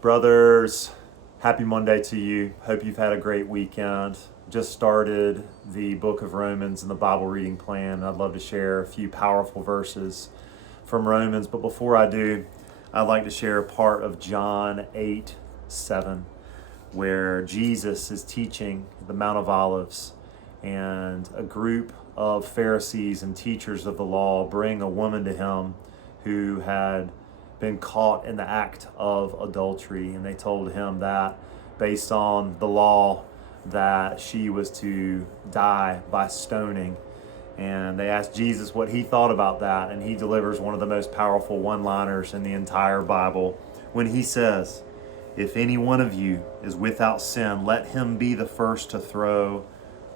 Brothers, happy Monday to you. Hope you've had a great weekend. Just started the book of Romans in the Bible reading plan. I'd love to share a few powerful verses from Romans, but before I do, I'd like to share a part of John 8:7, where Jesus is teaching the Mount of Olives, and a group of Pharisees and teachers of the law bring a woman to him who had been caught in the act of adultery, and they told him that based on the law that she was to die by stoning. And they asked Jesus what he thought about that, and he delivers one of the most powerful one-liners in the entire Bible when he says, "If any one of you is without sin, let him be the first to throw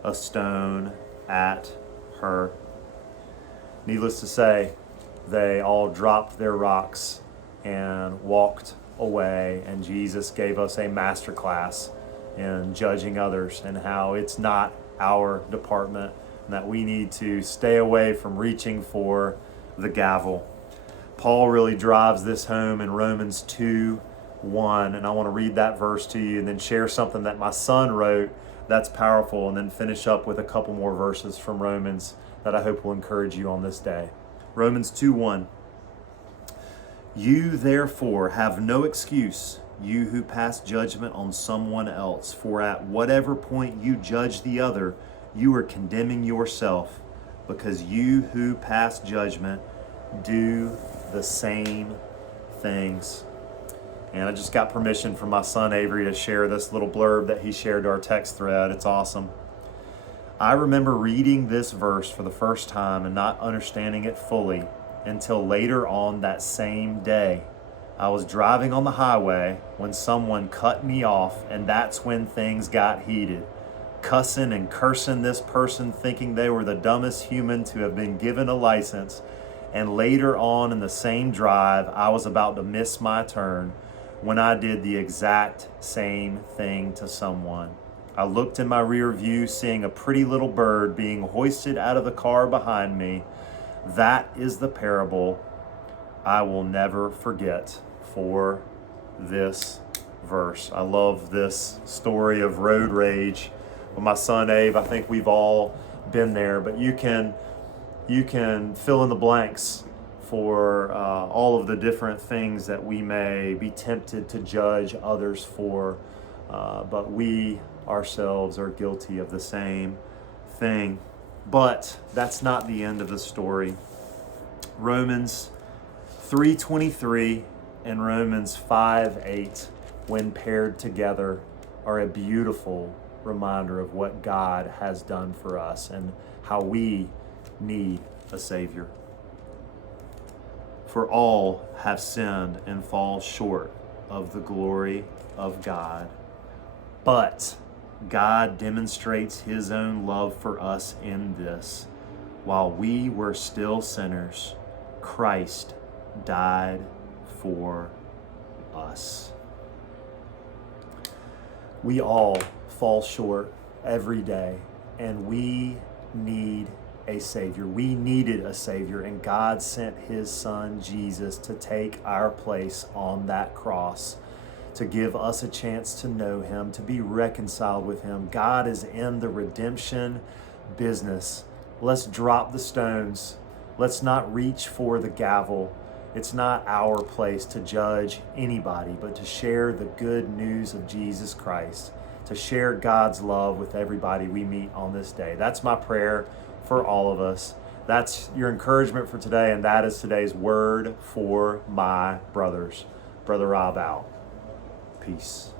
a stone at her." Needless to say, they all dropped their rocks and walked away, and Jesus gave us a masterclass in judging others and how it's not our department, and that we need to stay away from reaching for the gavel. Paul really drives this home in Romans 2:1, and I want to read that verse to you and then share something that my son wrote that's powerful, and then finish up with a couple more verses from Romans that I hope will encourage you on this day. Romans 2:1. "You therefore have no excuse, you who pass judgment on someone else, for at whatever point you judge the other, you are condemning yourself, because you who pass judgment do the same things." And I just got permission from my son Avery to share this little blurb that he shared to our text thread. It's awesome. "I remember reading this verse for the first time and not understanding it fully until later on that same day. I was driving on the highway when someone cut me off, and that's when things got heated. Cussing and cursing this person, thinking they were the dumbest human to have been given a license. And later on in the same drive, I was about to miss my turn when I did the exact same thing to someone. I looked in my rear view, seeing a pretty little bird being hoisted out of the car behind me. That is the parable I will never forget for this verse." I love this story of road rage. With my son Abe, I think we've all been there, but you can fill in the blanks for all of the different things that we may be tempted to judge others for, but we ourselves are guilty of the same thing. But that's not the end of the story. Romans 3:23 and Romans 5:8, when paired together, are a beautiful reminder of what God has done for us and how we need a Savior. "For all have sinned and fall short of the glory of God. But God demonstrates his own love for us in this: while we were still sinners, Christ died for us." We all fall short every day, and we need a Savior. We needed a Savior, and God sent his Son Jesus to take our place on that cross, to give us a chance to know him, to be reconciled with him. God is in the redemption business. Let's drop the stones. Let's not reach for the gavel. It's not our place to judge anybody, but to share the good news of Jesus Christ, to share God's love with everybody we meet on this day. That's my prayer for all of us. That's your encouragement for today, and that is today's word for my brothers. Brother Rob out. Peace.